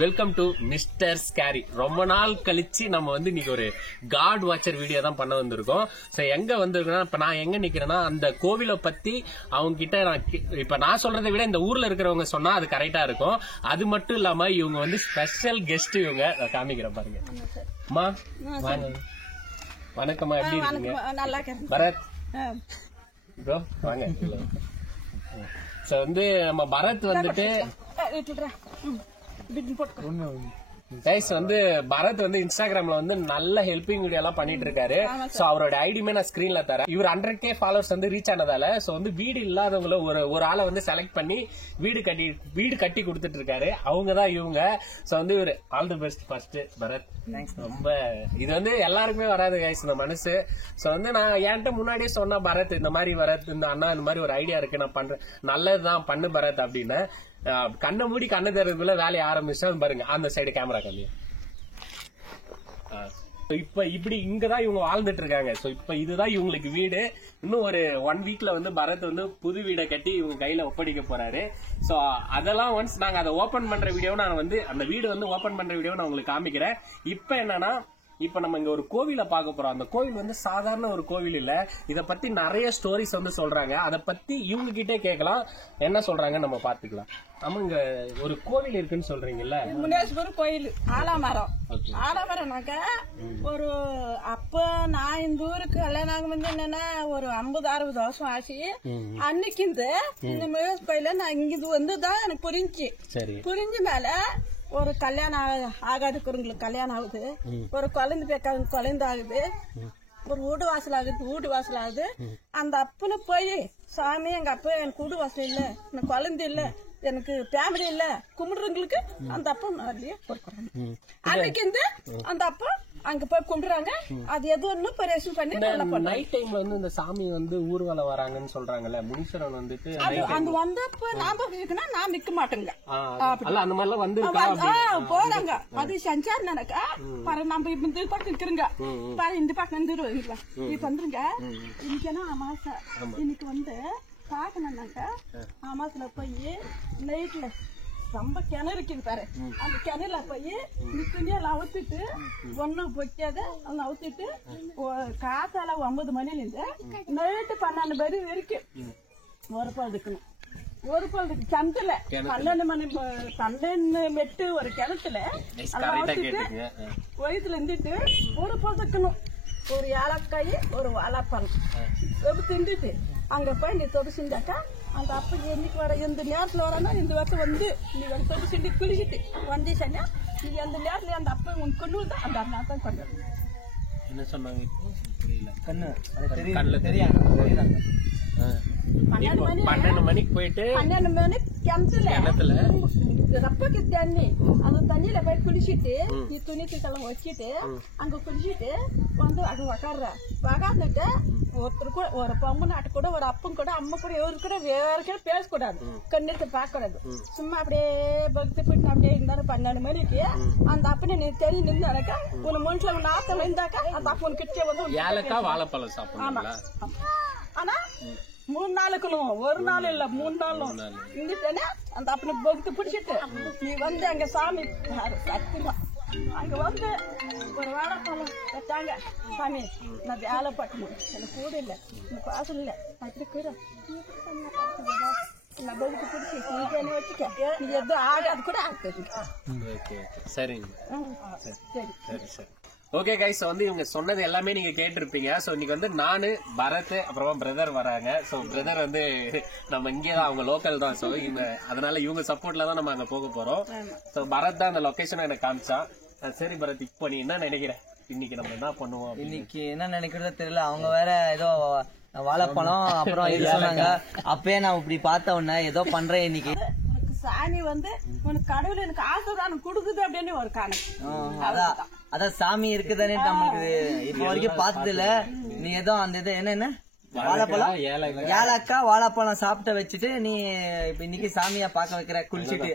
Welcome to mister scary. ரொம்ப நாள் கழிச்சு நம்ம வந்து இன்னைக்கு ஒரு காட் வாட்சர் வீடியோ தான் பண்ண வந்திருக்கோம். சோ எங்க வந்திருக்கோம்னா, இப்ப நான் எங்க நிக்கிறேன்னா அந்த கோவிலை பத்தி அவங்க கிட்ட இப்ப நான் சொல்றதை விட இந்த ஊர்ல இருக்கிறவங்க சொன்னா அது கரெக்டா இருக்கும். அது மட்டும் இல்லாம இவங்க வந்து ஸ்பெஷல் கெஸ்ட். இவங்க காமிக்கிறேன் பாருங்க. அம்மா வாங்க. வணக்கம்மா, எப்படி இருக்கீங்க? பரத் ப்ரோ வாங்க. சோ வந்து நம்ம பரத் வந்துட்டு வந்து பரத் வந்து இன்ஸ்டாகிராம்ல வந்து நல்ல ஹெல்பிங் வீடியோ எல்லாம் பண்ணிட்டு இருக்காரு. சோ அவரோட ஐடியுமே நான் ஸ்கிரீன்ல தரேன். இவர் 100K ஃபாலோவர்ஸ் வந்து ரீச் ஆனதால சோ வந்து வீடு இல்லாதவங்கள ஒரு ஆளை வந்து செலக்ட் பண்ணி வீடு கட்டி கொடுத்துட்டு இருக்காரு. அவங்கதான் இவங்க. சோ வந்து இவர் all the best first Bharath. ரொம்ப இது வந்து எல்லாருக்குமே வராது கைஸ் இந்த மனசு. சோ வந்து நான் என்கிட்ட முன்னாடியே சொன்ன பரத் இந்த மாதிரி பரத் இந்த அண்ணா இந்த மாதிரி ஒரு ஐடியா இருக்கு, நான் பண்றேன், நல்லதுதான் பண்ணு பரத் அப்படின்னு. கண்ணை மூடி கண்ணு தரதுக்குள்ள வேலையை ஆரம்பிச்சா பாருங்க. அந்த சைடு கேமரா கம்மியா. இப்ப இப்படி இங்கதான் இவங்க வாழ்ந்துட்டு இருக்காங்க. சோ இப்ப இதுதான் இவங்களுக்கு வீடு. இன்னும் ஒரு 1 வீக்ல வந்து பரத் வந்து புது வீடை கட்டி இவங்க கையில ஒப்படைக்க போறாரு. சோ அதெல்லாம் ஒன்ஸ் நாங்க அதை ஓபன் பண்ற வீடியோ நான் வந்து அந்த வீடு வந்து ஓபன் பண்ற வீடியோ நான் உங்களுக்கு காமிக்கிறேன். இப்ப என்னன்னா, இப்ப நம்ம இங்க ஒரு கோவில பாக்க போறோம். அந்த கோவில் வந்து சாதாரண ஒரு கோவில் இல்ல. இத பத்தி நிறைய ஸ்டோரிஸ் வந்து சொல்றாங்க. அத பத்தி இவங்க கிட்டே கேட்கலாம், என்ன சொல்றாங்க நம்ம பாத்துக்கலாம். ஆமா, இங்க ஒரு கோவில் இருக்குன்னு சொல்றீங்கல்ல, முனேஸ்வரர் கோயில். ஆலாமரம். ஆலாமரம்னாக்க ஒரு அப்ப நான் இந்த ஊருக்கு கல்யாணம் ஆகும் வந்து என்னன்னா ஒரு 50-60 வருஷம் ஆச்சு. அன்னைக்கு இந்த முனேஸ்வரர் கோயில நான் இங்க வந்துதான் எனக்கு புரிஞ்சு. புரிஞ்ச மேல ஒரு கல்யாணம் ஆகாதுக்கிறவங்களுக்கு கல்யாணம் ஆகுது, ஒரு குழந்தை பேக்காது குழந்தை ஆகுது, ஒரு வீடு வாசல் ஆகுது. அந்த அப்பனு போய் சாமி எங்க அப்பா எனக்கு வீடு வாசல் இல்ல, எனக்கு குழந்தை இல்ல, எனக்கு ஃபேமிலி இல்ல, கும்பிடுறவங்களுக்கு அந்த அப்பா அன்னைக்கு அந்த அப்பா அங்க போய் கும்பிடுறாங்க. அது எது ஒண்ணு பரிசு பண்ணி நைட் டைம்ல வந்து இந்த சாமி வந்து ஊர்வலம் வராங்கன்னு சொல்றாங்கல்ல, முனீஸ்வரன் வந்துட்டு அந்த வந்தப்ப நாம இருக்குன்னா நான் நிக்க மாட்டேங்க. அந்த மாதிரி எல்லாம் வந்து போறாங்க. அது செஞ்சாரு நினைக்கா பாரு. நம்ம இந்த பக்கம் இருக்கிறோங்க பாரு, இந்த பக்கம் இப்ப வந்துருங்க. இன்னைக்கு என்ன அமாசை, இன்னைக்கு வந்து பாக்கணும்னாக்கா அமாசையில போய் நைட்ல ரொம்ப கிணறு இருக்குது பாரு, அந்த கிணறுல போய் துணியெல்லாம் அவுத்துட்டு ஒன்னும் பொய்க்காத அதெல்லாம் அவுத்துட்டு காத்தால 9 மணில இருந்து நைட்டு 12 மணி வரைக்கும் ஒரு பால் இருக்கணும். ஒரு பால் சந்தில 12 மெட்டு ஒரு கிணத்துல வயிற்றுல இருந்துட்டு ஒரு பால் இருக்கணும். ஒரு ஏலக்காய் ஒரு வாழைப்பழம் ரொம்ப திண்டுட்டு அங்க போய் நீ தொடு செஞ்சாக்கா அந்த அப்ப என்னைக்கு வர எந்த நேரத்துல வரனா இந்த வருஷம் வந்து நீ வந்து தொடு செஞ்சு குளிக்கிட்டு வந்து சொன்னா நீ எந்த நேரத்துல அந்த அப்ப உன் கொண்டு தான் அந்த அண்ணா தான் கொண்டு என்ன சொன்னாங்க. 12 மணிக்கு போயிட்டு 12 மணி கிணத்துல ரப்பக்கு தண்ணி அந்த தண்ணியில போய் குளிச்சுட்டு நீ துணி தூக்கெல்லாம் வச்சுட்டு அங்க குளிச்சுட்டு வந்து அங்க உக்காந்துட்டு ஒருத்தர் கூட ஒரு பொம்மை நாட்டு கூட ஒரு அப்பம் கூட அம்மா கூட இவரு கூட வேற கூட பேசக்கூடாது, கண்ணுக்கு பார்க்க கூடாது. சும்மா அப்படியே பக்தி போயிட்டு அப்படியே இருந்தாலும் 12 மணிக்கு அந்த அப்பனை நீ தெரிய நின்றாக்கா உன் மனுஷன் நாத்தம் இருந்தாக்கா அந்த அப்பன் கிட்டே வந்து ஏலக்காய் வாழைப்பழம் சாப்பிடணும். ஆனா 3 நாளுக்குள்ளும், ஒரு நாள் இல்ல 3 நாளும் இருந்துட்டேன்னா அந்த அப்பனை பக்தி பிடிச்சிட்டு நீ வந்து அங்க சாமி சத்தியமா அங்க வந்து ஒரு வாழைப்பழம் வச்சாங்க. சாமி நான் வேலை பட்டணும், எனக்கு கூட இல்ல, எனக்கு பாசம் இல்ல, அப்படி கூட பகுதி பிடிச்சி நீ வச்சுக்க, நீ எதுவும் ஆகாது கூட ஆகுது. சரிங்க, சரி. ஓகே கைஸ், வந்து இவங்க சொன்னது எல்லாமே நீங்க கேட்டிருப்பீங்க. சோ இன்னைக்கு வந்து நானு பரத் அப்புறமா பிரதர் வராங்க. சோ பிரதர் வந்து நம்ம இங்கேதான், அவங்க லோக்கல் தான். சோ அதனால இவங்க சப்போர்ட்ல தான் நம்ம அங்க போக போறோம். சோ பரத் தான் அந்த லொகேஷனை எனக்கு காமிச்சான். சரி பரத், இப்போ நீ என்ன நினைக்கிற, இன்னைக்கு நம்ம என்ன பண்ணுவோம்? இன்னைக்கு என்ன நினைக்கிறதோ தெரியல. அவங்க வேற ஏதோ வாழைப்பழம் அப்புறம் இது சொன்னாங்க. அப்பயே நான் இப்படி பார்த்த உடனே ஏதோ பண்றேன் இன்னைக்கு. சாமி வந்து உனக்கு கடவுள் எனக்கு ஆசீர்வாதம் கொடுக்குது அப்படின்னு ஒரு காரணம். அதான் சாமி இருக்குதானே நம்மளுக்கு இப்ப வரைக்கும் பார்த்ததுல. நீ ஏதோ அந்த இது என்ன வாழைப்பழம் ஏலக்காய் வாழைப்பழம் சாப்பிட்ட வச்சுட்டு நீ இப்ப இன்னைக்கு சாமியா பாக்க வைக்கிற குளிச்சுட்டு.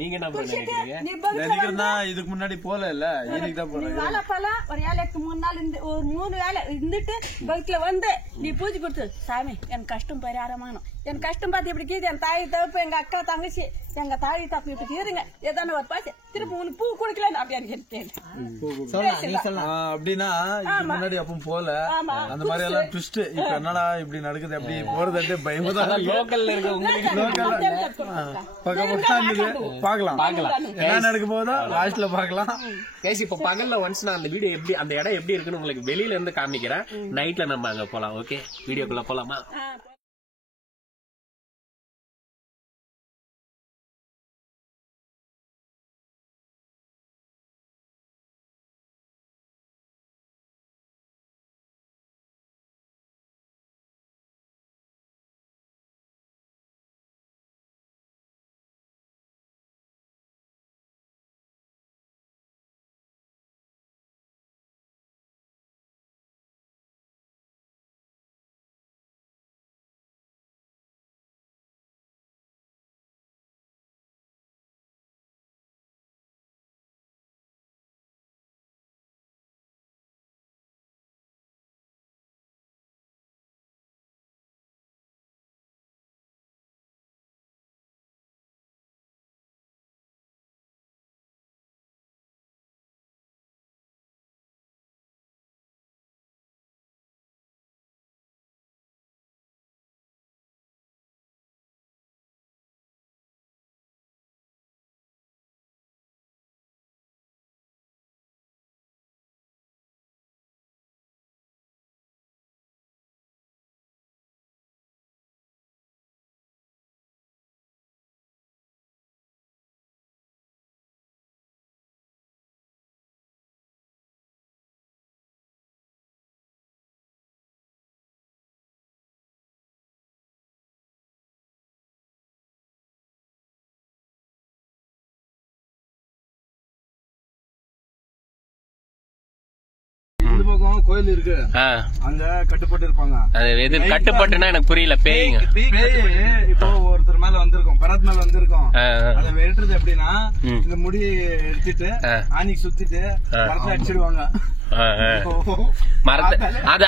நீங்க என்ன ப்ரோ நினைக்கிறீங்க? நீ பல்க் நினைக்கிறேன்னா இதுக்கு முன்னாடி போல இல்ல இன்னைக்கு தான் போறேன். வேலை போலாம் ஒரு 3 நாள் ஒரு 3 வேலை இருந்துட்டு பல்க்ல வந்து நீ பூஜை கொடுத்து சாமி என் கஷ்டம் பரிகாரமானும் என் கஷ்டம் பார்த்து இப்படி கீது என் தாய் தப்பு எங்க அக்கா தங்கச்சி எங்க தாய் தப்பு இப்படி இருங்க ஏதான ஒரு பாசு திருப்பி உனக்கு பூ கொடுக்கல அப்படின்னு கேட்டேன். அப்படின்னா இதுக்கு முன்னாடி அப்பவும் போல அந்த மாதிரி எல்லாம் ட்விஸ்ட் இப்ப என்னடா இப்படி நடக்குது அப்படி போறதே பயமுதான். லோக்கல்ல இருக்க உங்களுக்கு பாக்கலாம் என்ன நடக்க போதோ லாஸ்ட்ல பாக்கலாம். கேஸ் இப்ப பகல்ல ஒன்ஸ் நான் அந்த வீடியோ எப்படி அந்த இடம் எப்படி இருக்குன்னு உங்களுக்கு வெளியில இருந்து காமிக்கிறேன். நைட்ல நம்ம அங்க போலாம். ஓகே வீடியோக்குள்ள போலாமா? பக்கம் கோயில் இருக்கு அங்க கட்டுப்பட்டு இருப்பாங்க. எது கட்டுப்பட்டுனா எனக்கு புரியல. பேய்ங்க இப்போ ஒருத்தர் மேல வந்திருக்கோம் பரத் மேல வந்திருக்கோம். அதை வெட்டுறது எப்படின்னா இந்த முடி எடுத்துட்டு ஆணிக்கு சுத்திட்டு மரத்துல அடிச்சிடுவாங்க.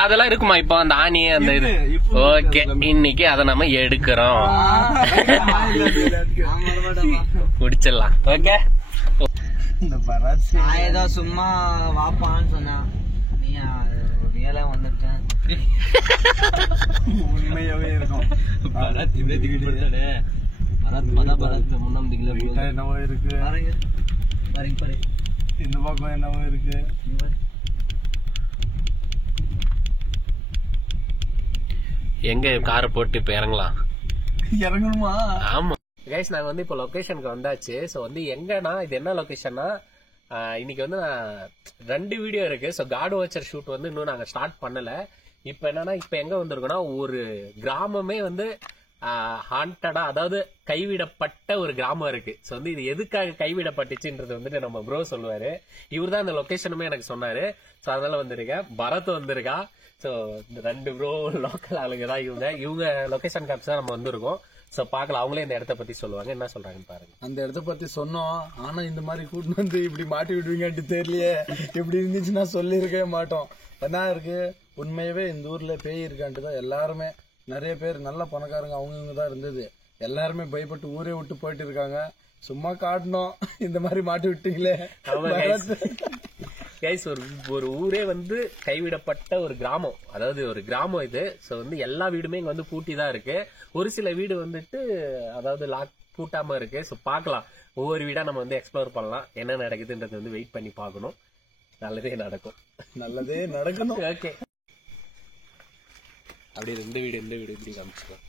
அதெல்லாம் இருக்குமா இப்போ அந்த ஆணி அந்த இது? ஓகே இன்னைக்கு அதை நம்ம எடுக்கிறோம். குடிச்சிடலாம். ஓகே நான் ஏதோ சும்மா வாப்பான்னு சொன்னேன். வந்துட்டேன் உண்மையாவே இருக்கும். என்னவோ இருக்கு இந்த பக்கம் என்னவோ இருக்கு. எங்க காரை போட்டு இப்ப இறங்கணுமா? ஆமா கைஸ் நாங்க வந்து இப்ப லொகேஷனுக்கு வந்தாச்சு. சோ வந்து எங்கன்னா இது என்ன லொகேஷன்னா இன்னைக்கு வந்து நான் 2 வீடியோ இருக்கு. ஸோ காட் வாட்சர் ஷூட் வந்து இன்னும் நாங்கள் ஸ்டார்ட் பண்ணல. இப்போ என்னன்னா இப்போ எங்க வந்திருக்கோம்னா ஒரு கிராமமே வந்து ஹாண்டடா அதாவது கைவிடப்பட்ட ஒரு கிராமம் இருக்கு. ஸோ வந்து இது எதுக்காக கைவிடப்பட்டுச்சுன்றது வந்துட்டு நம்ம ப்ரோ சொல்லுவாரு. இவர் தான் இந்த லொகேஷனுமே எனக்கு சொன்னாரு. ஸோ அதனால வந்திருக்கேன். பரத் வந்திருக்கா. ஸோ இந்த 2 ப்ரோ லோக்கல் ஆளுங்க தான் இவங்க லொகேஷன் காமிச்சு தான் நம்ம வந்திருக்கோம். சோ பாக்கலாம் அவங்களே இந்த இடத்த பத்தி சொல்லுவாங்க. என்ன சொல்றாங்கன்னு பாருங்க. அந்த இடத்த பத்தி சொன்னோம். ஆனா இந்த மாதிரி கூட்டு வந்து இப்படி மாட்டி விடுவீங்கன்ட்டு தெரியலையே. இப்படி இருந்துச்சுன்னா சொல்லி இருக்கவே மாட்டோம். என்ன இருக்கு உண்மையவே இந்த ஊர்ல பேய் இருக்கான்ட்டு தான் எல்லாருமே நிறைய பேர் நல்ல பணக்காரங்க அவங்க தான் இருந்தது. எல்லாருமே பயப்பட்டு ஊரே விட்டு போயிட்டு இருக்காங்க. சும்மா காட்டணும் இந்த மாதிரி மாட்டி விட்டீங்களே. கைஸ் ஒரு ஊரே வந்து கைவிடப்பட்ட ஒரு கிராமம். அதாவது ஒரு கிராமம் இது. சோ வந்து எல்லா வீடுமே இங்க வந்து பூட்டி தான் இருக்கு. ஒரு சில வீடு வந்துட்டு அதாவது லாக் பூட்டாம இருக்கு. சோ பாக்கலாம் ஒவ்வொரு வீடா நம்ம வந்து எக்ஸ்ப்ளோர் பண்ணலாம். என்ன நடக்குதுன்றது வந்து வெயிட் பண்ணி பாக்கணும். நல்லதே நடக்கும். நல்லதே நடக்கணும். ஓகே அப்படி இந்த வீடு இப்படி காமிச்சுக்கலாம்.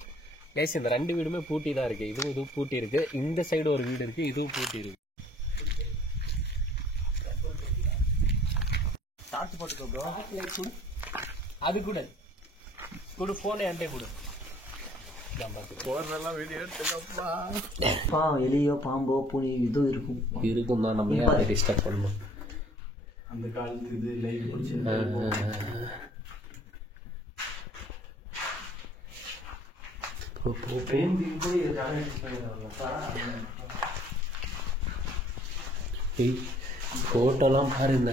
கைஸ் இந்த 2 வீடுமே பூட்டி தான் இருக்கு. இதுவும் பூட்டி இருக்கு. இந்த சைடு ஒரு வீடு இருக்கு. இதுவும் பூட்டி இருக்கு. அது கூட கொடு போனே அண்டே கொடு. எலியோ பாம்போ புனி இதோ இருக்கும் தான். நம்ம அதை டிஸ்டர்ப் பண்ணணும். அந்த காலத்து இது லைட் பிடிச்சி போட்டோலாம் பாருங்க.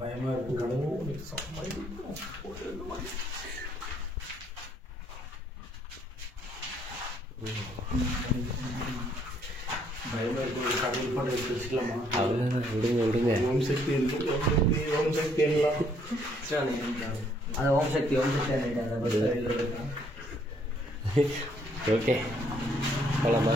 பயமா இருக்கு. விடுங்க விடுங்க. ஓம் சக்தி ஓம் சக்தி எல்லாம் அது ஓம் சக்தி ஓகே போலாமா?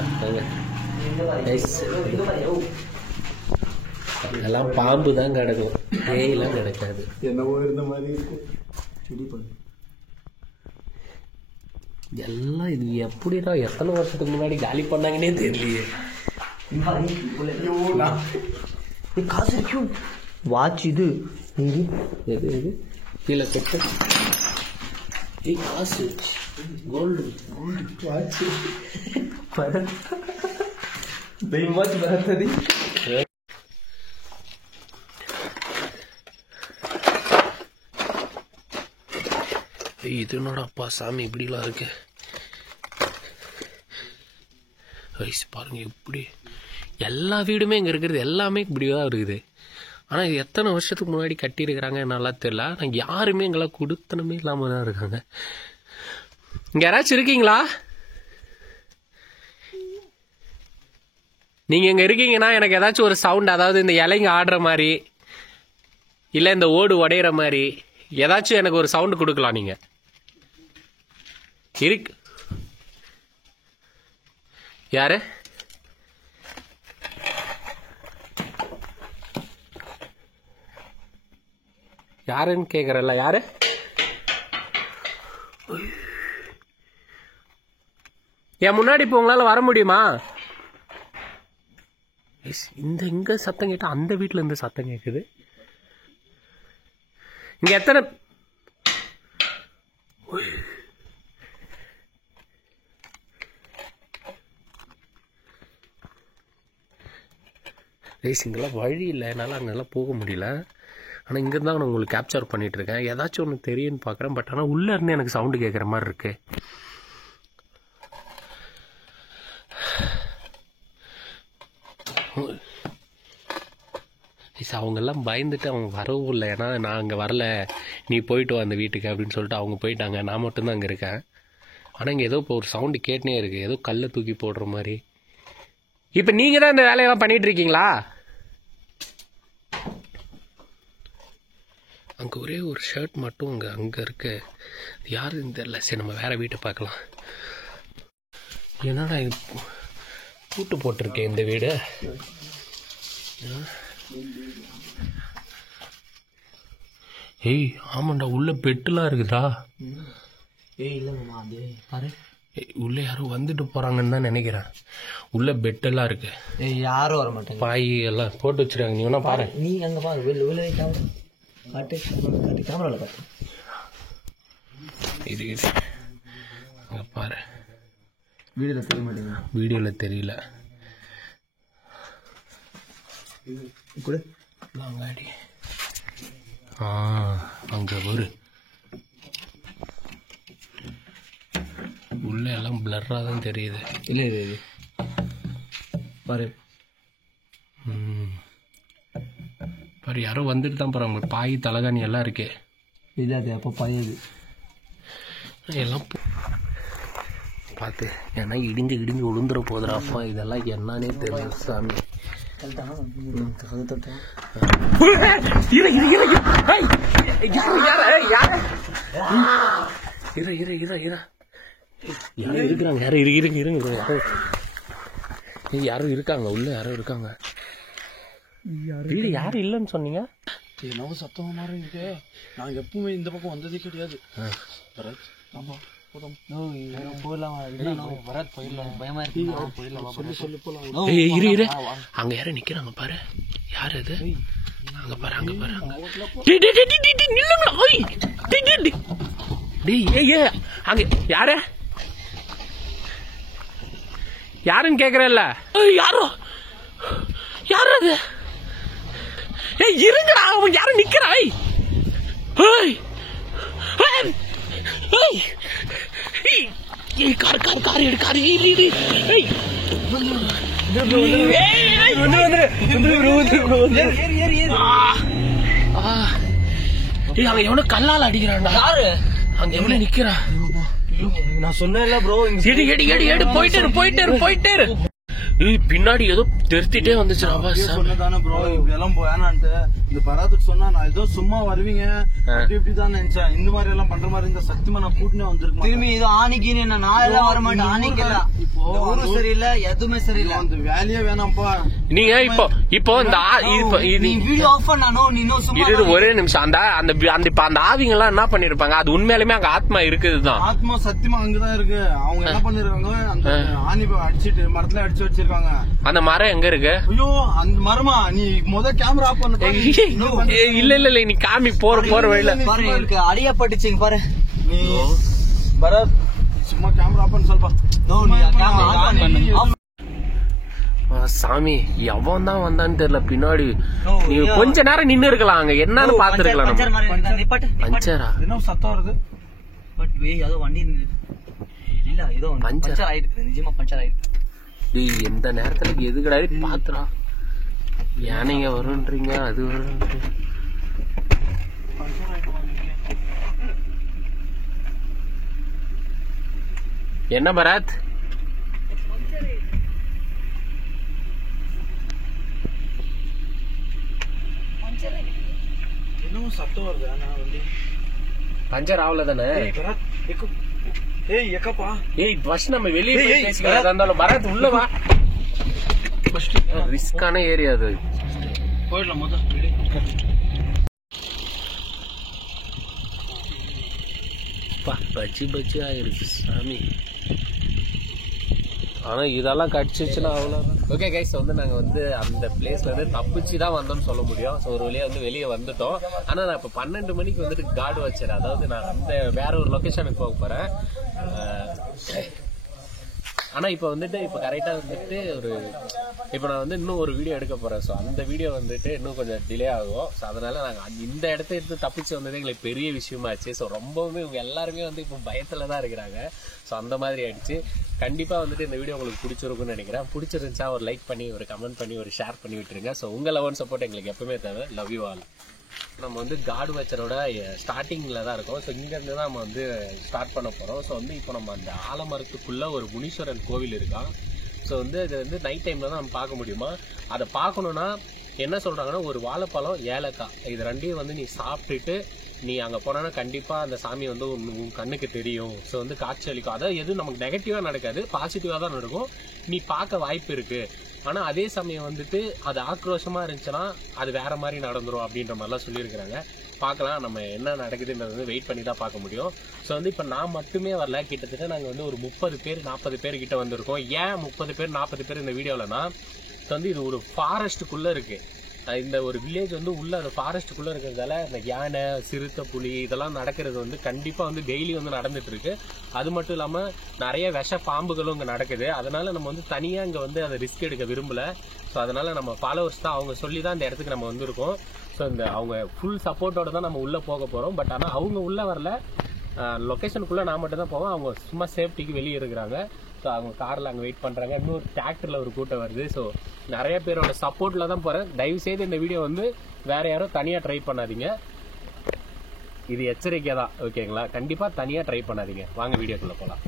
அதெல்லாம் பாம்பு தான் கிடக்கும், பேயெல்லாம் கிடக்காது. என்னவோ இருந்த மாதிரி இருக்கு. எல்லாம் இது எப்படிடா எத்தனை வருஷத்துக்கு முன்னாடி காலி பண்ணாங்கன்னே தெரியலையே. காசு இருக்கும். வாட்ச் இது எது எது கீழே கட்டு. காசு கோல்டு வாட்ச் வாட்ச் பரத்தது. இது என்னடா அப்பா சாமி இப்படிலாம் இருக்கு. பாருங்க இப்படி எல்லா வீடுமே இங்க இருக்கிறது எல்லாமே இப்படிதான் இருக்குது. ஆனா இது எத்தனை வருஷத்துக்கு முன்னாடி கட்டி இருக்கிறாங்க நல்லா தெரியல. ஆனா யாருமே எங்கெல்லாம் கொடுத்தனமே இல்லாம தான் இருக்காங்க. இங்க யாராச்சும் இருக்கீங்களா? நீங்க இங்க இருக்கீங்கன்னா எனக்கு ஏதாச்சும் ஒரு சவுண்ட், அதாவது இந்த இலைங்க ஆடுற மாதிரி இல்ல இந்த ஓடு உடையிற மாதிரி ஏதாச்சும் எனக்கு ஒரு சவுண்ட் கொடுக்கலாம். நீங்க இருக்கு யாரு? யாருன்னு கேக்குறல்ல, யாரு? என் முன்னாடி இப்ப உங்களால வர முடியுமா? இந்த இங்க சத்தம் கேட்டா அந்த வீட்டுல இருந்து சத்தம் கேக்குது. இங்க எத்தனை இங்கெல்லாம் வழி இல்லை, என்னால் அங்கெல்லாம் போக முடியல. ஆனால் இங்கே தான் நான் உங்களுக்கு கேப்சர் பண்ணிட்டு இருக்கேன். ஏதாச்சும் ஒன்று தெரியும்னு பார்க்குறேன். பட் ஆனால் உள்ளே இருந்து எனக்கு சவுண்டு கேட்குற மாதிரி இருக்கு. அவங்கெல்லாம் பயந்துட்டு அவங்க வரவும் இல்லை. ஏன்னா நான் அங்கே வரல, நீ போயிட்டு வா அந்த வீட்டுக்கு அப்படின்னு சொல்லிட்டு அவங்க போயிட்டாங்க. நான் மட்டும்தான் அங்கே இருக்கேன். ஆனால் இங்கே ஏதோ இப்போ ஒரு சவுண்டு கேட்டுனே இருக்கு, ஏதோ கல்லை தூக்கி போடுற மாதிரி. இப்போ நீங்கள் தான் இந்த வேலையெல்லாம் பண்ணிட்டு இருக்கீங்களா? அங்கே ஒரே ஒரு ஷர்ட் மட்டும் அங்கே இருக்கு. யாருன்னு தெரியல. சரி நம்ம வேற வீட்டை பார்க்கலாம். என்னடா இது பூட்டு போட்டிருக்கேன் இந்த வீடு. ஏய் ஆமாண்டா, உள்ள பெட்டுலாம் இருக்குதா? உள்ள யாரும் வந்துட்டு போறாங்கன்னு தான் நினைக்கிறேன். உள்ள பெட் எல்லாம் இருக்கு. யாரும் வர மாட்டாங்க. பாய் எல்லாம் போட்டு வச்சிருக்காங்க. நீ வேணா பாரு. நீ அங்க பாரு. கேமரால பாரு. இது அங்க பாரு. வீடியோல தெரிய மாட்டேங்க. வீடியோல தெரியல. அங்காடி அங்க ஒரு உள்ள எல்லாம் பிளர்ரா தான் தெரியுது. இல்ல இது பாரு. பாரு யாரோ வந்துட்டு தான் போறாங்க. பாய் தலகாணி எல்லாம் இருக்கு. இது அது அப்போ பாயுது எல்லாம் பார்த்து. ஏன்னா இடிஞ்சு இடிஞ்சு விழுந்துற போதுடா அப்பா. இதெல்லாம் என்னன்னே தெரியல சாமி. யாரும் இருக்காங்க உள்ள, யாரும் இருக்காங்க. யாரும் இல்லன்னு சொன்னீங்க. என்னவோ சத்தமா மாதிரி இருக்கு. நான் எப்பவுமே இந்த பக்கம் வந்ததே கிடையாது. ஆமா அங்க யாரும் நிக்கிறாங்க பாரு. யாரு அது? அங்க பாரு, அங்க பாரு. அங்க யாரு யாருன்னு கேக்குறல்ல. யாரோ யாரு அது? இருங்கடா, அவன் யாரும் நிக்கிறாய். கார் எடு கார் அங்க எவனோ கல்லால அடிக்கிறான்டா. அங்க எவனோ நிக்கிறான். நான் சொன்னேன்ல ப்ரோ, எடு போயிட்டே இரு. பின்னாடி ஏதோ தெரித்திட்டே வந்துச்சு. சொன்னதானே ப்ரோ இப்படி எல்லாம் வேணான்ட்டு. இந்த பராத்துக்கு சொன்னா நான் ஏதோ சும்மா வருவீங்க அப்படி இப்படிதான் நினைச்சேன். இந்த மாதிரி எல்லாம் பண்ற மாதிரி இந்த சத்தியமா நான் கூட்டினே வந்திருக்கேன். திரும்பி இது ஆணிக்கு நான் எல்லாம் வர மாட்டேன். ஆணிக்கு எல்லாம் ஊரு சரியில்லை, எதுவுமே சரியில்லை. அந்த வேலையே வேணாம்ப்பா. நீங்க இப்போ நீ வீடியோ ஆஃப் பண்ணானோ நீ இன்னும் சும்மா இது ஒரே நிமிஷம். அந்த ஆவிங்க எல்லாம் என்ன பண்ணிருப்பாங்க? அது உண்மையாலுமே அங்க ஆத்மா இருக்குதுதான். ஆத்மா சத்தியமா அங்கதான் இருக்கு. அவங்க என்ன பண்ணிருக்காங்க, அந்த ஆணி அடிச்சிட்டு மரத்துல அடிச்சு வச்சிருக்காங்க. அந்த மரம் எங்க இருக்கு? ஐயோ அந்த மரமா, நீ கேமரா ஆஃப் பண்ண. இல்ல நீ காமி போற வழியில பாரு எனக்கு அடியப்பட்டுச்சிங்க பாரு. நீ பரத் சும்மா கேமரா ஆஃப் பண்ண சொல்பா. சாமி எவன் தான் வந்தான்னு தெரியல. பின்னாடி நீ கொஞ்ச நேரம் நின்னு இருக்கலாம். அங்க என்னன்னு பாத்துருக்கலாம். பஞ்சரா என்ன சத்தம் வருது? ஏதோ வண்டி இல்ல, ஏதோ பஞ்சர் ஆயிருக்கு. நிஜமா பஞ்சர் ஆயிருக்கு. எந்த நேரத்துல எது கிடையாது பாத்துறா. யானைங்க வரும்ன்றீங்க, அது வரும். என்ன பரத்? இன்னும் சத்தம் வருது. பஞ்சர் ஆகல தானே? ஏய் எக்கப்பா, ஏய் ஃபர்ஸ்ட் நம்ம வெளியே போய் பேசிக்கலாம். இருந்தாலும் பரத் உள்ள வா. ரிஸ்கான ஏரியா அது. போயிடலாம் முதல்ல. பச்சி ஆயிருக்கு சாமி. ஆனா இதெல்லாம் கடிச்சிச்சுன்னா அவ்வளவுதான். ஓகே கைஸ், நாங்க அந்த பிளேஸ்ல இருந்து தப்பிச்சுதான் வந்தோம்னு சொல்ல முடியும். ஸோ ஒரு வழியா வெளியே வந்துட்டோம். ஆனா நான் இப்ப 12 மணிக்கு கார்டு வச்சிடறேன். அதாவது நான் வேற ஒரு லொகேஷனுக்கு போக போறேன். ஆனா இப்ப இப்ப கரெக்டா இப்ப நான் இன்னும் ஒரு வீடியோ எடுக்க போறேன். ஸோ அந்த வீடியோ இன்னும் கொஞ்சம் டிலே ஆகும். ஸோ அதனால நாங்க இந்த இடத்த எடுத்து தப்பிச்சு வந்தது எங்களுக்கு பெரிய விஷயமாச்சு. ஸோ ரொம்பவுமே இவங்க எல்லாருமே இப்போ பயத்துலதான் இருக்கிறாங்க. ஸோ அந்த மாதிரி ஆயிடுச்சு. கண்டிப்பா இந்த வீடியோ உங்களுக்கு பிடிச்சிருக்கும்னு நினைக்கிறேன். பிடிச்சிருந்துச்சா ஒரு லைக் பண்ணி, ஒரு கமெண்ட் பண்ணி, ஒரு ஷேர் பண்ணி விட்டுருங்க. ஸோ உங்க லவ் அண்ட் சப்போர்ட் எங்களுக்கு எப்பவுமே தேவை. Love you all. நம்ம காடு வச்சரோட ஸ்டார்டிங்ல தான் இருக்கோம். ஸோ இங்க இருந்து தான் நம்ம ஸ்டார்ட் பண்ண போறோம். ஸோ இப்போ நம்ம அந்த ஆலமரத்துக்குள்ள ஒரு முனீஸ்வரன் கோவில் இருக்கான். ஸோ அது நைட் டைம்ல தான் நம்ம பார்க்க முடியுமா. அதை பார்க்கணும்னா என்ன சொல்றாங்கன்னா, ஒரு வாழைப்பழம், ஏலக்காய், இது ரெண்டையும் நீ சாப்பிட்டுட்டு நீ அங்க போனா கண்டிப்பா அந்த சாமி உன் கண்ணுக்கு தெரியும். ஸோ காட்சி அளிக்கும். அதாவது எதுவும் நமக்கு நெகட்டிவா நடக்காது, பாசிட்டிவா தான் நடக்கும். நீ பார்க்க வாய்ப்பு இருக்கு. ஆனா அதே சமயம் அது ஆக்ரோஷமா இருந்துச்சுன்னா அது வேற மாதிரி நடந்துரும் அப்படின்ற மாதிரிலாம் சொல்லியிருக்கிறாங்க. பார்க்கலாம் நம்ம என்ன நடக்குதுன்றது வெயிட் பண்ணி தான் பார்க்க முடியும். ஸோ இப்ப நான் மட்டுமே வரல, கிட்டத்தட்ட நாங்க ஒரு 30 பேர் 40 பேர் கிட்ட வந்திருக்கோம். ஏன் 30 பேர் 40 பேர் இந்த வீடியோலனா, இது ஒரு ஃபாரஸ்டுக்குள்ள இருக்கு. இந்த ஒரு வில்லேஜ் உள்ள அந்த ஃபாரஸ்டுக்குள்ள இருக்கிறதால இந்த யானை, சிறுத்தை, புலி இதெல்லாம் நடக்கிறது கண்டிப்பா டெய்லி நடந்துட்டு இருக்கு. அது மட்டும் இல்லாம நிறைய விஷ பாம்புகளும் இங்க நடக்குது. அதனால நம்ம தனியா இங்க அதை ரிஸ்க் எடுக்க விரும்பல. ஸோ அதனால நம்ம ஃபாலோவர்ஸ் தான், அவங்க சொல்லி தான் இந்த இடத்துக்கு நம்ம வந்திருக்கோம். ஸோ அவங்க ஃபுல் சப்போர்ட்டோட தான் நம்ம உள்ள போக போறோம். பட் ஆனா அவங்க உள்ள வரல, லொகேஷனுக்குள்ள நான் மட்டும் தான் போவேன். அவங்க சும்மா சேஃப்டிக்கு வெளியே இருக்கிறாங்க. ஸோ அவங்க கார்ல அங்கே வெயிட் பண்றாங்க. இன்னொரு டிராக்டர்ல ஒரு கூட்டம் வருது. ஸோ நிறைய பேரோட சப்போர்ட்ல தான் போறேன். தயவு செய்து இந்த வீடியோ வேற யாரும் தனியா ட்ரை பண்ணாதீங்க. இது எச்சரிக்கை தான், ஓகேங்களா? கண்டிப்பா தனியா ட்ரை பண்ணாதீங்க. வாங்க வீடியோக்குள்ள போலாம்.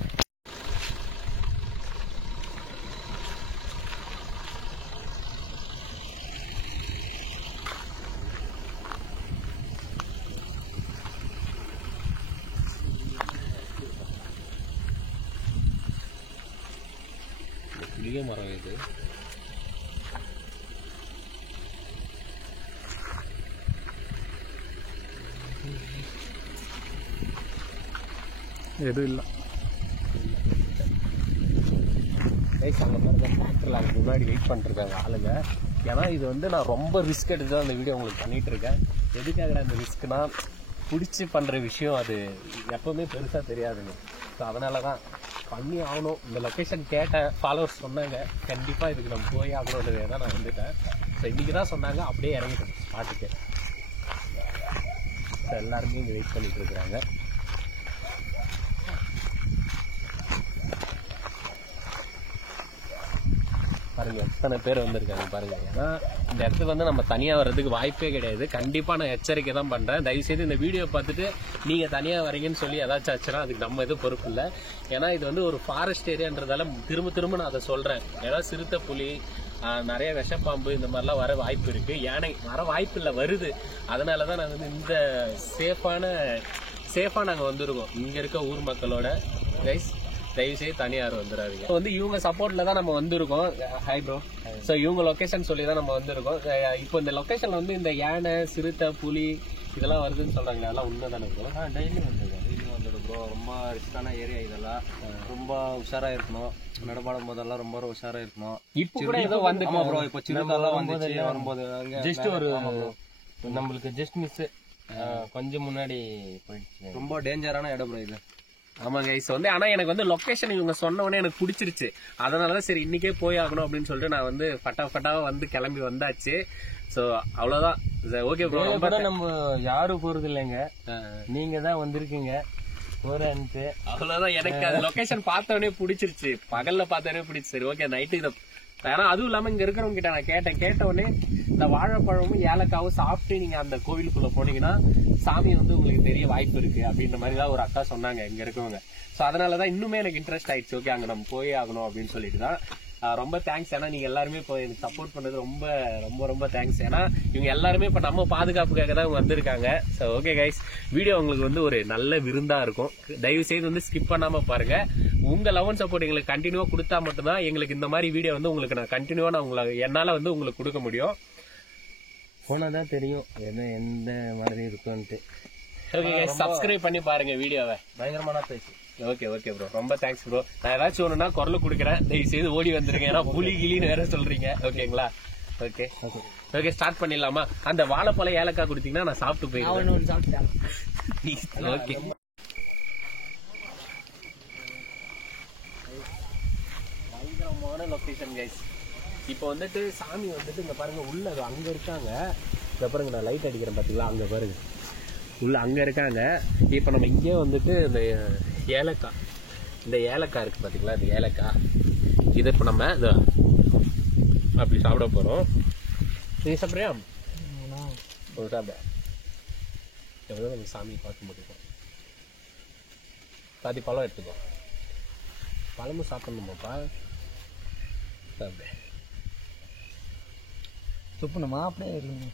புளிய மரம் இது. எதுவும் இல்லை. டிராக்டர்ல முன்னாடி வெயிட் பண்ணிருக்காங்க ஆளுங்க. ஏன்னா இது நான் ரொம்ப ரிஸ்க் எடுத்து தான் அந்த வீடியோ உங்களுக்கு பண்ணிட்டு இருக்கேன். எதுக்காக அந்த ரிஸ்க்னா, பிடிச்சி பண்ற விஷயம் அது எப்பவுமே பெருசா தெரியாதுங்க. ஸோ அதனாலதான் பண்ணி ஆகணும். இந்த லொக்கேஷன் கேட்டேன், ஃபாலோவர்ஸ் சொன்னாங்க கண்டிப்பா இதுக்கு நம்ம போய் ஆகணுன்றதே தான் நான் வந்துட்டேன். ஸோ இன்னைக்கு தான் சொன்னாங்க, அப்படியே இறங்கிட்டேன் ஸ்பாட்டுக்கு. எல்லாருமே இங்கே வெயிட் பண்ணிட்டு இருக்கிறாங்க. பாருங்க எத்தனை பேர் வந்திருக்காங்க பாருங்க. ஏன்னா இந்த இடத்துக்கு வந்து நம்ம தனியா வர்றதுக்கு வாய்ப்பே கிடையாது. கண்டிப்பா நான் எச்சரிக்கை தான் பண்றேன். தயவு செய்து இந்த வீடியோ பார்த்துட்டு நீங்க தனியா வரீங்கன்னு சொல்லி ஏதாச்சும் ஆச்சுன்னா அதுக்கு நம்ம எதுவும் பொறுப்பு இல்லை. ஏன்னா இது வந்து ஒரு ஃபாரஸ்ட் ஏரியான்றதால திரும்ப நான் அதை சொல்றேன். ஏன்னா சிறுத்தை, புலி, நிறைய விஷப்பாம்பு இந்த மாதிரிலாம் வர வாய்ப்பு இருக்கு. யானை வர வாய்ப்பு இல்லை, வருது. அதனாலதான் நாங்க வந்து இந்த சேஃபா நாங்க வந்திருக்கோம். இங்க இருக்க ஊர் மக்களோட. கைஸ் தயவு செய்து தனியார் வந்துடாதீங்க. வந்து இவங்க சப்போர்ட்ல தான் நம்ம வந்திருக்கோம். Hi bro. ஸோ இவங்க லொகேஷன் சொல்லி தான் நம்ம வந்திருக்கோம். இப்போ இந்த லொகேஷன்ல வந்து இந்த யானை, சிறுத்தை, புலி இதெல்லாம் வருதுன்னு சொல்றாங்க. அதெல்லாம் உண்மைதானே இருக்கும்? டெய்லி வந்துடும் ப்ரோ. ரொம்ப ரிஸ்கான ஏரியா இதெல்லாம். ரொம்ப உஷாரா இருக்கணும். நடமாடும் போதெல்லாம் ரொம்ப உஷாரா இருக்கணும். இப்போ கூட ஏதோ வந்து ப்ரோ இப்போ சின்னதெல்லாம் வந்துச்சு வரும்போது ஜஸ்ட் ஒரு நம்மளுக்கு ஜஸ்ட் மிஸ் கொஞ்சம் முன்னாடி போயிடுச்சு. ரொம்ப டேஞ்சரான இடம் ப்ரோ இது. ஆமா கைஸ் வந்து ஆனா எனக்கு வந்து லொகேஷன் இவங்க சொன்ன உடனே எனக்கு பிடிச்சிருச்சு. அதனாலதான் சரி இன்னைக்கே போய் ஆகணும் அப்படின்னு சொல்லிட்டு நான் வந்து ஃபட்டாவா வந்து கிளம்பி வந்தாச்சு. சோ அவ்வளவுதான். Okay bro. நம்ம யாரும் போறது இல்லைங்க, நீங்க தான் வந்திருக்கீங்க போறேன்ட்டு. அவ்வளவுதான். எனக்கு அது லொகேஷன் பார்த்தவனே பிடிச்சிருச்சு. பகல்ல பார்த்தவனே பிடிச்சு. சரி ஓகே நைட்டு இதை ஏன்னா அதுவும் இல்லாம இங்க இருக்கிறவங்க கிட்ட நான் கேட்ட உடனே இந்த வாழைப்பழமும் ஏலக்காவும் சாப்பிட்டு நீங்க அந்த கோவிலுக்குள்ள போனீங்கன்னா சாமி வந்து உங்களுக்கு தெரிய வாய்ப்பு இருக்கு அப்படின்ற மாதிரி தான் ஒரு அக்கா சொன்னாங்க இங்க இருக்கவங்க. சோ அதனாலதான் இன்னுமே எனக்கு இன்ட்ரெஸ்ட் ஆயிடுச்சு. ஓகே அங்க நம்ம போய் ஆகணும் அப்படின்னு சொல்லிட்டு தான். ரொம்ப தேங்க்ஸ். ஏன்னா நீங்க எல்லாருமே இப்போ எனக்கு சப்போர்ட் பண்ணது ரொம்ப ரொம்ப ரொம்ப தேங்க்ஸ். ஏன்னா இவங்க எல்லாருமே இப்ப நம்ம பாதுகாப்புக்காக தான் வந்திருக்காங்க. ஸோ ஓகே கைஸ், வீடியோ உங்களுக்கு வந்து ஒரு நல்ல விருந்தா இருக்கும். தயவு செய்து வந்து ஸ்கிப் பண்ணாம பாருங்க. உங்க லவ் அண்ட் சப்போர்ட் எங்களுக்கு கண்டினியூவா கொடுத்தா மட்டும்தான் எங்களுக்கு இந்த மாதிரி வீடியோ வந்து உங்களுக்கு நான் கண்டினியூவா என்னால வந்து உங்களுக்கு கொடுக்க முடியும். போனதான் தெரியும் எந்த மாதிரி இருக்கும்ட்டு. ஓகே கைஸ், சப்ஸ்கிரைப் பண்ணி பாருங்க வீடியோவை. பயங்கரமான பேச்சு. ஓகே ப்ரோ, ரொம்ப தேங்க்ஸ் ப்ரோ. நான் ஏதாச்சும் ஒண்ணுனா குரல் கொடுக்குறேன், தயவு செய்து ஓடி வந்துருங்க. ஏன்னா புலி கிளின்னு வேற சொல்றீங்க. ஓகேங்களா? ஓகே ஸ்டார்ட் பண்ணிடலாமா? அந்த வாழைப்பழம் ஏலக்காய் கொடுத்தீங்கன்னா நான் சாப்பிட்டு போயிடுவேன். ஓகே பயங்கரமான லொகேஷன் கைஸ். இப்போ வந்துட்டு சாமி வந்துட்டு இங்க பாருங்க உள்ள அங்க இருக்காங்க. இங்க பாருங்க நான் லைட் அடிக்கிறேன் பாத்தீங்களா, அங்க பாருங்க உள்ள அங்க இருக்காங்க. இப்ப நம்ம இங்கே வந்துட்டு இந்த ஏலக்காய் இருக்கு பாத்தீங்களா, இந்த ஏலக்காய் இது இப்ப நம்ம அப்படி சாப்பிட போறோம். நீ சாப்பிட்றியா? சாப்பிட நம்ம சாமி பார்க்க முடியும். பாதி பழம் எடுத்துக்கோ. பழமும் சாப்பிடணுமாப்பா? சாப்பிட துப்புணுமா அப்படியே இல்லைங்க?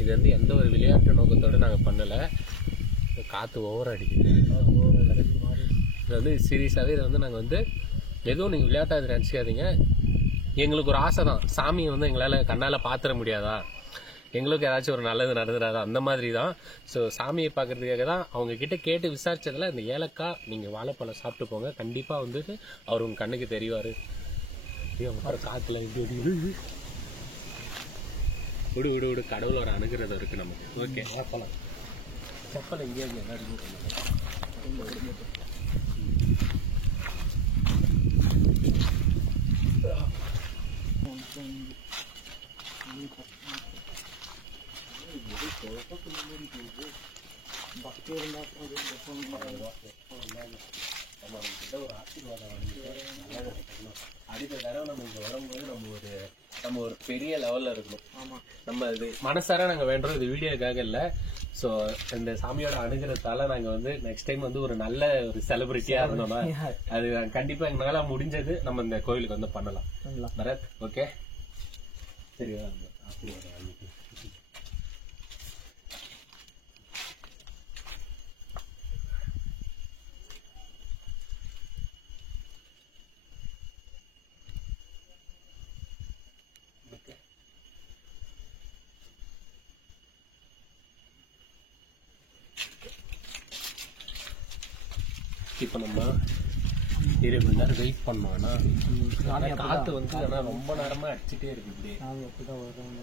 இது வந்து எந்த ஒரு விளையாட்டு நோக்கத்தோட நாங்க பண்ணல. காத்து ஓவர் அடிக்குது. இது வந்து சீரியஸாவே இதை வந்து நாங்க வந்து எதுவும் நீங்க விளையாட்டா இது நினைச்சிக்காதீங்க. எங்களுக்கு ஒரு ஆசை தான், சாமியை வந்து எங்களால கண்ணால பாத்திர முடியாதா, எங்களுக்கு ஏதாச்சும் ஒரு நல்லது நடந்துடாதா, அந்த மாதிரி தான். ஸோ சாமியை பார்க்கறதுக்காக தான் அவங்க கிட்ட கேட்டு விசாரிச்சதுல இந்த ஏலக்காய் நீங்க வாழைப்பழம் சாப்பிட்டு போங்க, கண்டிப்பா வந்துட்டு அவர் உங்க கண்ணுக்கு தெரிவாரு. காத்துல விடு கடவுளோட அனுகிரகம் இருக்கு நமக்கு. ஓகே செப்பல் எங்கேயா எல்லாருமே அடுத்த தடவை நம்ம இங்க வரும்போது நம்ம ஒரு பெரிய லெவல்ல இருக்கணும். நம்ம இது மனசார நாங்க வேண்டோம், இது வீடியோக்காக இல்ல. சோ இந்த சாமியோட அனுகிரகத்தால நாங்க வந்து நெக்ஸ்ட் டைம் வந்து ஒரு நல்ல ஒரு செலிபிரிட்டியா இருந்தோம்னா அது கண்டிப்பா எங்களால முடிஞ்சது நம்ம இந்த கோயிலுக்கு வந்து பண்ணலாம். பரத் ஓகே சரி. இப்போ நம்ம 20 நேரம் வெயிட் பண்ணுவானா காத்து வந்து ஆனா ரொம்ப நேரமா அடிச்சுட்டே இருக்கு இப்படி. எப்படிதான் வருவாங்க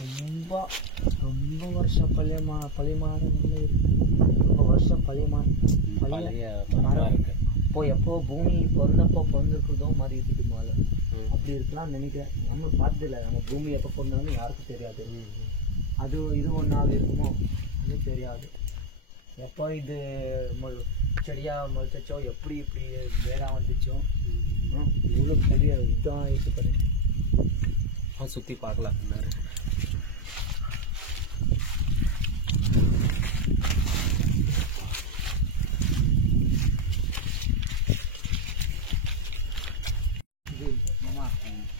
ரொம்ப ரொம்ப வருஷம் பழையமான ரொம்ப வருஷம் பழைய மரம் இருக்கு. இப்போ எப்போ பூமி பிறந்திருக்கிறதோ மாதிரி இருக்குது மேலே அப்படி இருக்கலாம்னு நினைக்கிறேன். நம்ம பார்த்ததில்ல, நம்ம பூமி எப்போ பிறந்தாலும் யாருக்கும் தெரியாது. இது ஒன்றாவது இருக்குமோ அது தெரியாது. எப்போ இது செடியா முளைச்சோ எப்படி இப்படி வேற வந்துச்சோ இவ்வளோ பெரிய இதான் ஆயிடுச்சு பாருங்க. சுத்தி பார்க்கலாம்.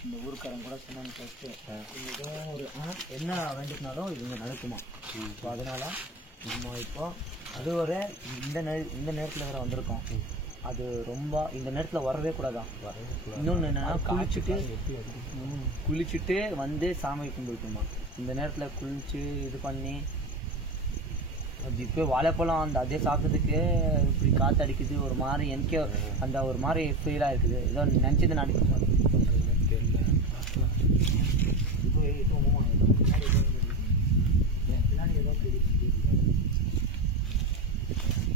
இந்த ஊருக்காரன் கூட சொன்னான்னு கேட்டு ஏதோ ஒரு என்ன வேண்டினாலும் இவங்க நடக்குமா. ஸோ அதனால நம்ம இப்போ அது ஒரு இந்த நேரத்தில் வேற வந்திருக்கோம். அது ரொம்ப இந்த நேரத்தில் வரவே கூடாதான். இன்னொன்று என்னன்னா குளிச்சுட்டு வந்து சாமி கும்பிட்டுமா. இந்த நேரத்தில் குளிச்சு இது பண்ணி அப்படி இப்போ வாழைப்பழம் அந்த அதே சாப்பிட்டதுக்கு இப்படி காற்று அடிக்குது. ஒரு மாதிரி எனக்கே அந்த ஒரு மாதிரி ஃபீலாக இருக்குது. ஏதோ நினச்சது நடிக்க மாதிரி தெரியல. பின்னாடி ஏதோ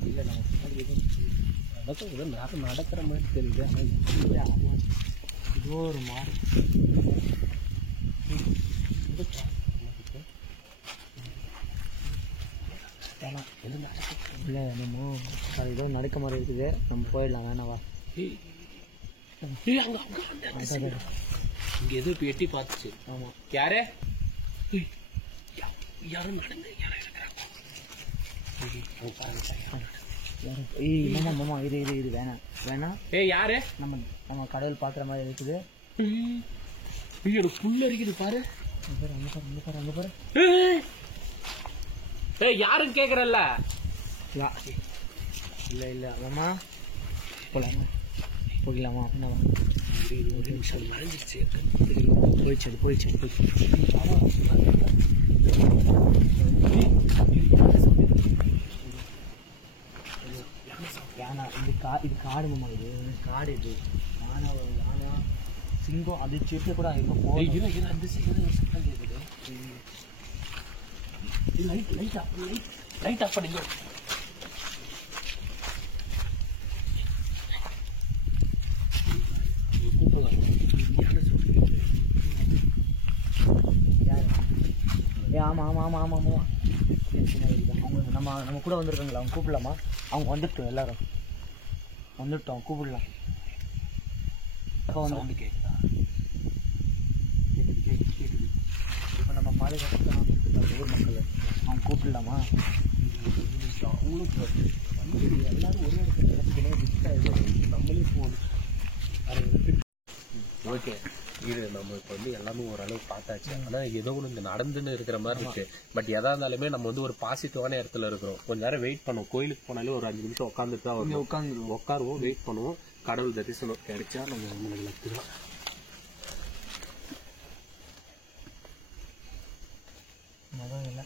இல்லை நம்ம பின்னாடி எதுவும் நடக்கிற மாதிரி தெரியுது. ஆனால் ஏதோ ஒரு மாதிரி இல்லை நம்ம அது ஏதோ நடக்க மாதிரி இருக்குது. நம்ம போயிடலாம் வேணாவா. இங்க எது இப்ப எட்டி பார்த்துச்சு. ஆமா யாரு யாரும் நடந்து என்னமா மாமா இது வேணாம். யாரு நம்ம கடவுள் பாக்குற மாதிரி இருக்குது. எனக்கு புல்ல இருக்குது பாரு. அங்க பாரு யாரும் கேக்குறல்ல. இல்ல மாமா போகலாமா என்னவா. ஒரு நிமிஷம் மறைஞ்சிருச்சு. போயிடுச்சு யானா இது காடு மாமா. இது காடு. இது யானா சிங்கம் அது செட்டு கூட எங்க போகுது. அந்த சத்தம் கேக்குது. லைட் ஆஃப் பண்ணுங்க. ஆமா அவங்க நம்ம கூட வந்திருக்காங்களா. அவங்க கூப்பிடலாமா. அவங்க வந்துட்டோம் எல்லாரும் வந்துட்டோம் கூப்பிடலாம். சவுண்ட் கேக்குதா? கேக்குது. இப்போ நம்ம பாதுகாப்பு ஊர் மக்கள் அவங்க கூப்பிடலாமா. அவங்களுக்கு எல்லாரும் ஒரே இடத்துல நம்மளே போகணும். ஓகே இது நம்ம இப்போ வந்து எல்லாமே ஓரளவு பார்த்தாச்சு. ஆனா ஏதோ ஒன்று இங்க நடந்துன்னு இருக்கிற மாதிரி இருக்கு. பட் எதா இருந்தாலுமே நம்ம வந்து ஒரு பாசிட்டிவான இடத்துல இருக்கிறோம். கொஞ்ச நேரம் வெயிட் பண்ணுவோம். கோயிலுக்கு போனாலே ஒரு 5 நிமிஷம் உட்காந்துட்டு தான் வரும். உட்காருவோம், வெயிட் பண்ணுவோம். கடவுள் தரிசனம் கிடைச்சா நம்ம லக்குதான். இல்லை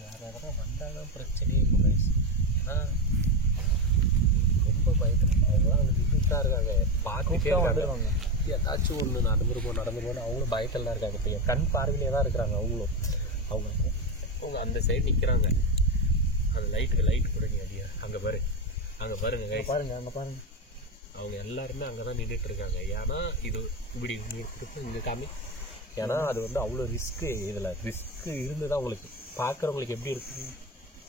வேற யாராவது வந்தாலும் பிரச்சனையே இல்லை. ஏன்னா ரொம்ப பயத்துல அவங்களாம் வந்து விட்டுட்டா இருக்காங்க. பார்த்துட்டே வந்துடுவாங்க. ஏதாச்சும் ஒன்று நடந்துருமோன்னு அவங்களும் பயத்தில் தான் இருக்காங்க. இப்போ என் கண் பார்வையிலே தான் இருக்கிறாங்க அவங்களும். அவங்க அந்த சைடு நிற்கிறாங்க. அந்த லைட் கூட நீ அடியா அங்கே பாருங்க பாருங்க அங்கே பாருங்க. அவங்க எல்லாருமே அங்கே தான் நின்றுட்டு இருக்காங்க. ஏன்னா இது இப்படி இங்கே காமி. ஏன்னா அது வந்து அவ்வளோ ரிஸ்க்கு. இதில் ரிஸ்க்கு இருந்துதான் அவங்களுக்கு பார்க்குறவங்களுக்கு எப்படி இருக்குன்னு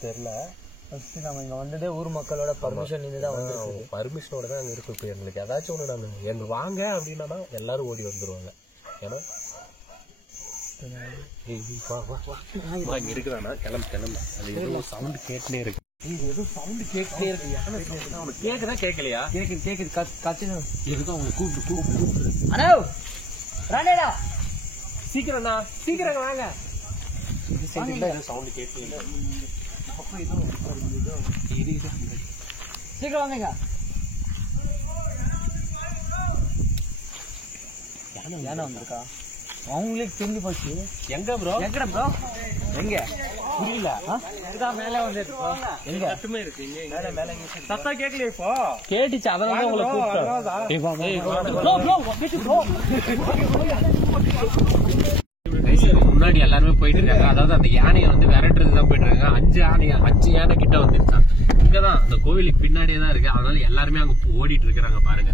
தெரில. ஃபர்ஸ்ட் நம்ம இங்கே வந்ததே ஊர் மக்களோட பர்மிஷன் தான் வந்து பர்மிஷனோட தான் அங்கே இருக்கு. இப்போ எங்களுக்கு ஏதாச்சும் ஒன்று நாங்கள் எங்க வாங்க அப்படின்னா தான் எல்லாரும் ஓடி வந்துடுவாங்க. ஏன்னா இங்கே இருக்குதாண்ணா கிளம்பு. அது ஏதோ சவுண்டு கேட்டுனே இருக்கு. கேக்குதா கேட்கலையா? கேக்குது கத்துன்னு எதுக்கும் அவங்க கூப்பிட்டு அண்ணா ராண்டேடா சீக்கிரம் வாங்க. சவுண்டு கேட்கல. சீக்கிரம் வாங்க. யானை வந்திருக்கா அவங்களுக்கு தெரிஞ்சு போச்சு. எங்க ப்ரோ? எங்கடா ப்ரோ? எங்க புரியல இதுதான் மேல வந்து எங்க சத்துமே இருக்கு சத்தம் கேட்கலையே இப்போ கேட்டுச்சு அதனால உங்களை முன்னாடி எல்லாருமே போயிட்டு இருக்காங்க. அதாவது அந்த யானையை வந்து விரட்டுறது தான் போயிட்டு இருக்காங்க. 5 யானை கிட்ட வந்துருச்சான். இங்கதான் அந்த கோவிலுக்கு பின்னாடியே தான் இருக்கு. அதனால எல்லாருமே அங்க ஓடிட்டு இருக்காங்க பாருங்க.